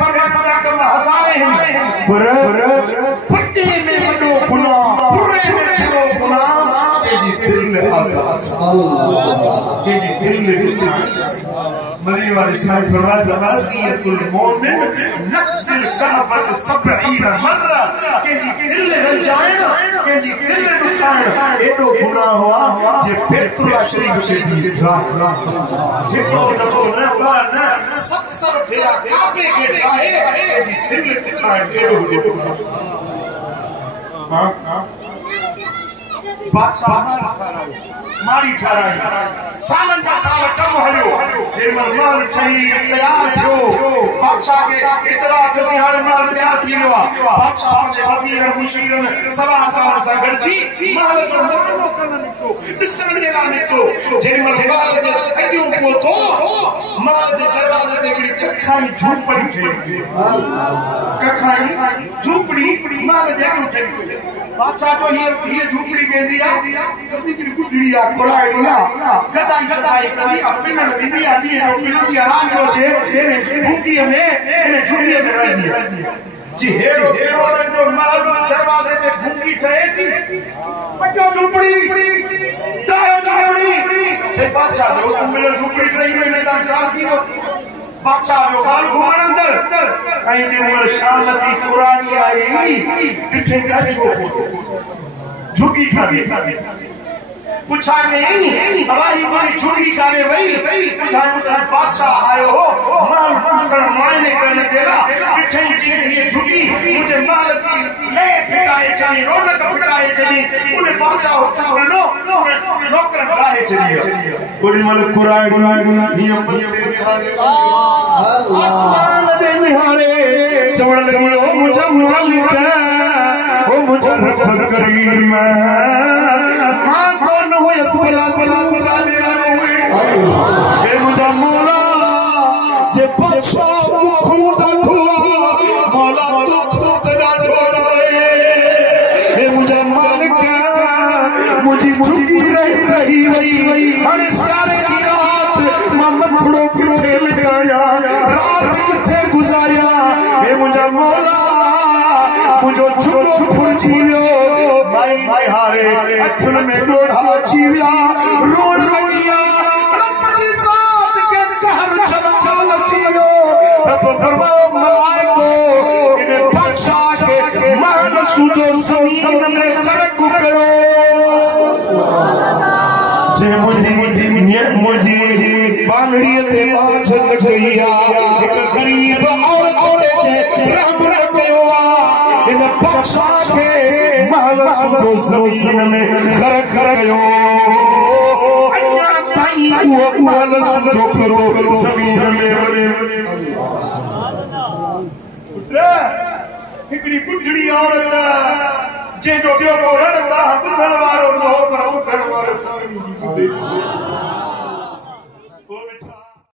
फरमाए खुदा कम हज़ारे हैं पर फटे में वडो गुनाह बुरे में बुरो गुनाह तेजी दिल आज़ाद तेजी दिल मदीने वाले साहब फरमाते अज़ियतुल मोमिन नक्सिल शहवत 70 मर्रा तेजी दिल रल जाए तेजी दिल दुखाए एडो गुनाह हुआ जे बैतुल्लाह शरीफ के ॾिठा हिकिड़ो दफ़ो न 70 फेरा काबे के ठाहे तेजी दिल दुखाए एडो हां बादशाह मारी ठहराई सालन का साल कम हलियो निर्मल माल ठही तैयार थियो बादशाह के इतला थी हाणे माल तैयार थी वियो आहे बादशाह जे वज़ीर मुशीर सलाहकार सां गॾिजी माल जो मोकल निकितो ॾिसण जे लाइ निकितो निर्मल माल जे अॼु पहुतो माल जे दरवाज़े ते हिकिड़ी कखाई झूपड़ी ठही कखाई झूपड़ी माल जे अॻु ठही बादशाह जो ये झूपड़ी कहंदी आहे हिकिड़ी गुडड़ी आहे कुराड़ी आहे गदाई कदी पिनन विधी आहे ॾींहं जो पिनंदी आहे रात जो चे इन भूंगीअ में इन झूपड़ीअ में रहंदी आहे जी हेड़ो करोड़नि जो माल दरवाज़े ते भूंगी ठहे थी पटो झूपड़ी डायो झूपड़ी से बादशाह जो हुकुम मिलियो झूपड़ी ठही वई मैदान चार थी वियो बादशाह जो बाल घुमण अंदर ऐं जे मोर शाम थी कुराड़ी आई ॾिठे गछो झुकी खादी पुछा नहीं हवाई मारी छुड़ी काने वई ॿुधायो त बादशाह आयो हो माल पुछण मायने करने देला ॾिठे जी ये झुकी मुझे माल की ले फिटाए चली रौनक फिटाए चली उन्हें बादशाह होता नौकर ठाहे चली ओडी मल कुराड़ी हिय बचे बिहारे आसमान दे निहारे चवण लगी ओ मुझे मालिक ओ मुझे रब करीम मां कौन हो यसबला बला ए मुझे मौला जे बख्शो खुद खुआ मौला तू खुद ना छोड़े ए मुझे मालिक मुझे झुकी रही वई हर सारे की रात मोहम्मद थोड़ो किथे लगाया रात किथे गुजारिया ए मुझे मौला मुझो झुको फुरजी वियो माई हारे अखन में डोढ़ा अची विया रोड लगिया रब जी ज़ात के कहर चल अची वियो रब फरमायो मलाइको इन बादशाह के मान सुदो ज़मीन में खड़क करो जे मुझी बांगड़ी ते बाछ लग गई आ एक गरीब औरत ते रहम कयो आ इन बादशाह के महल सुदो ज़मीन में खड़क कयो अन्या ताई वो महल सुदो करो ज़मीन में हिकड़ी बुढ़ड़ी औरत जे जो ॿियो को रड़दा ॿुधण वारो न हो पर ॿुधण वारो सभिनी जी ॿुधे